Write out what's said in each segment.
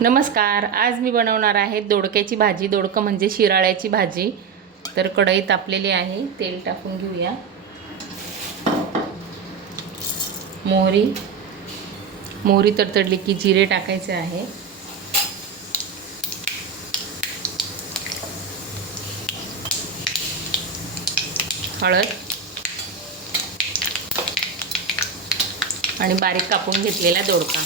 नमस्कार। आज मी बनवणार आहे दोडक्याची भाजी। दोडकं म्हणजे शिराळ्याची भाजी। तर कढई तापलेली आहे, तेल टाकून घेऊया। मोहरी तडतडली की जिरे टाकायचे आहे। हळद आणि बारीक कापून घेतलेला दोडका।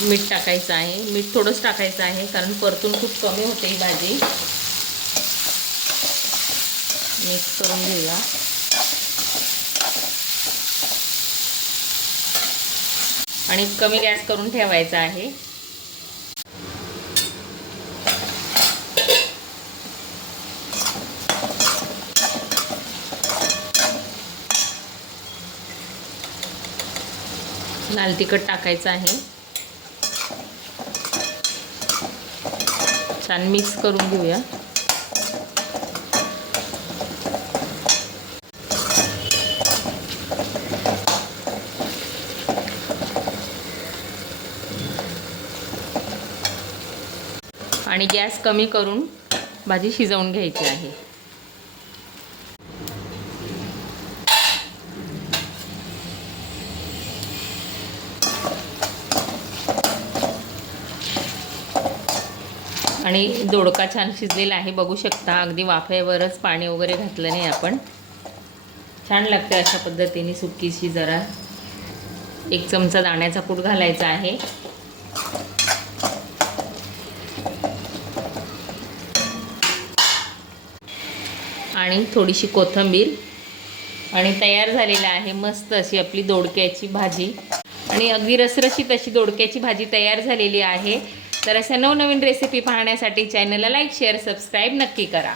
मीठ टाकायचं आहे। मीठ थोडंच टाकायचं आहे कारण परतून खूप कमी होते ही भाजी। मिक्स करून घेऊया। आणि कमी गॅस करून ठेवायचा आहे। लाल तिखट टाकायचं आहे। छान मिक्स करून घेऊया। आणि गॅस कमी करून भाजी शिजवून घ्यायची आहे। आणि दोडका छान शिजलेला आहे, बघू शकता। अगदी वाफेवरच पाणी वगैरे घातलं नाही आपण। छान लागते अशा पद्धतीने सुकीशी। जरा 1 चमचा दाण्याचा कूट घालायचा आहे। आणि थोडीशी कोथिंबीर। आणि तयार झालेली आहे मस्त अशी आपली दोडक्याची भाजी। आणि अगदी रसरशीत अशी दोडक्याची भाजी तयार झालेली आहे। तर अशा नवनवीन रेसिपी पाहण्यासाठी चॅनलला लाईक, शेअर, सबस्क्राईब नक्की करा।